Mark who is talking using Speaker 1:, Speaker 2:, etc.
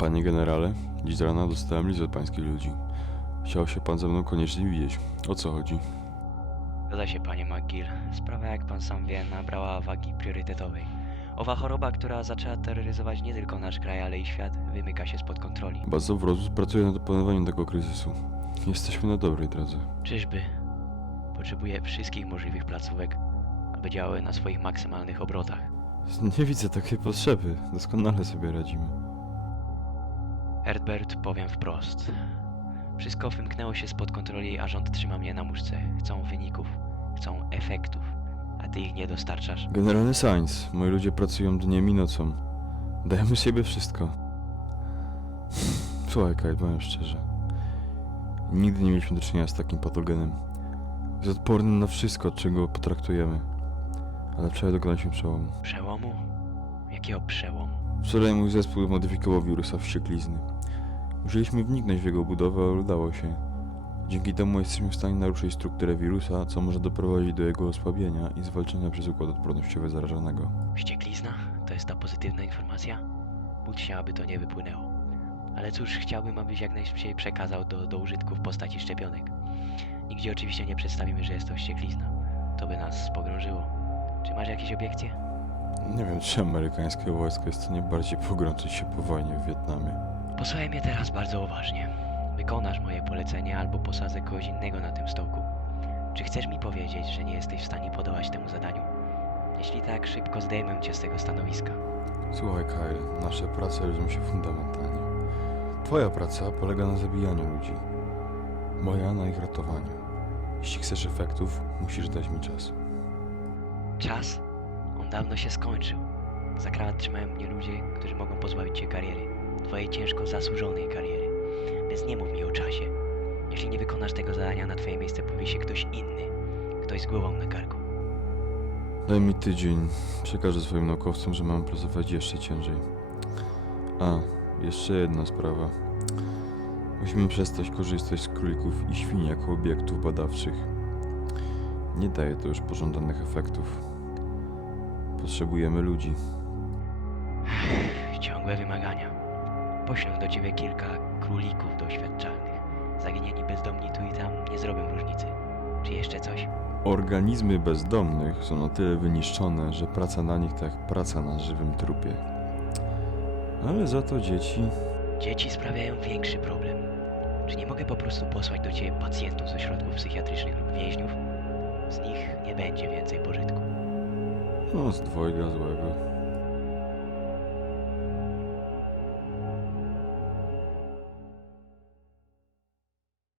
Speaker 1: Panie generale, dziś z rana dostałem list od pańskich ludzi. Chciał się pan ze mną koniecznie widzieć. O co chodzi?
Speaker 2: Zgadza się, panie McGill. Sprawa, jak pan sam wie, nabrała wagi priorytetowej. Owa choroba, która zaczęła terroryzować nie tylko nasz kraj, ale i świat, wymyka się spod kontroli.
Speaker 1: Bardzo Wrozus pracuje nad opanowaniem tego kryzysu. Jesteśmy na dobrej drodze.
Speaker 2: Czyżby? Potrzebuje wszystkich możliwych placówek, aby działały na swoich maksymalnych obrotach.
Speaker 1: Nie widzę takiej potrzeby. Doskonale sobie radzimy.
Speaker 2: Herbert, powiem wprost. Wszystko wymknęło się spod kontroli, a rząd trzyma mnie na muszce. Chcą wyników, chcą efektów, a ty ich nie dostarczasz.
Speaker 1: Generalny Sainz, moi ludzie pracują dniem i nocą. Dajemy siebie wszystko. Słuchaj, Kyle, powiem szczerze. Nigdy nie mieliśmy do czynienia z takim patogenem. Jest odporny na wszystko, czego potraktujemy. Ale wczoraj dokonaliśmy przełomu.
Speaker 2: Przełomu? Jakiego przełomu?
Speaker 1: Wczoraj mój zespół modyfikował wirusa wścieklizny. Musieliśmy wniknąć w jego budowę, ale udało się. Dzięki temu jesteśmy w stanie naruszyć strukturę wirusa, co może doprowadzić do jego osłabienia i zwalczenia przez układ odpornościowy zarażonego.
Speaker 2: Wścieklizna? To jest ta pozytywna informacja? Módl się, aby to nie wypłynęło. Ale cóż, chciałbym, abyś jak najszybciej przekazał do, do użytku w postaci szczepionek. Nigdzie oczywiście nie przedstawimy, że jest to wścieklizna. To by nas pogrążyło. Czy masz jakieś obiekcje?
Speaker 1: Nie wiem, czy amerykańskie wojsko jest w stanie bardziej pogrążyć się po wojnie w Wietnamie.
Speaker 2: Posłuchaj mnie teraz bardzo uważnie. Wykonasz moje polecenie albo posadzę kogoś innego na tym stołku. Czy chcesz mi powiedzieć, że nie jesteś w stanie podołać temu zadaniu? Jeśli tak, szybko zdejmę cię z tego stanowiska.
Speaker 1: Słuchaj, Kyle, nasze prace różnią się fundamentalnie. Twoja praca polega na zabijaniu ludzi. Moja na ich ratowaniu. Jeśli chcesz efektów, musisz dać mi czas.
Speaker 2: Czas? Dawno się skończył. Za krawat trzymają mnie ludzie, którzy mogą pozbawić cię kariery. Twojej ciężko zasłużonej kariery. Więc nie mów mi o czasie. Jeśli nie wykonasz tego zadania, na twoje miejsce powie się ktoś inny. Ktoś z głową na karku.
Speaker 1: Daj mi tydzień. Przekażę swoim naukowcom, że mam pracować jeszcze ciężej. A, jeszcze jedna sprawa. Musimy przestać korzystać z królików i świń jako obiektów badawczych. Nie daje to już pożądanych efektów. Potrzebujemy ludzi.
Speaker 2: Ciągłe wymagania. Poślę do ciebie kilka królików doświadczalnych. Zaginieni bezdomni tu i tam nie zrobią różnicy. Czy jeszcze coś?
Speaker 1: Organizmy bezdomnych są na tyle wyniszczone, że praca na nich to jak praca na żywym trupie. Ale za to dzieci.
Speaker 2: Dzieci sprawiają większy problem. Czy nie mogę po prostu posłać do ciebie pacjentów z ośrodków psychiatrycznych lub więźniów? Z nich nie będzie więcej pożytku.
Speaker 1: No, z dwojga złego.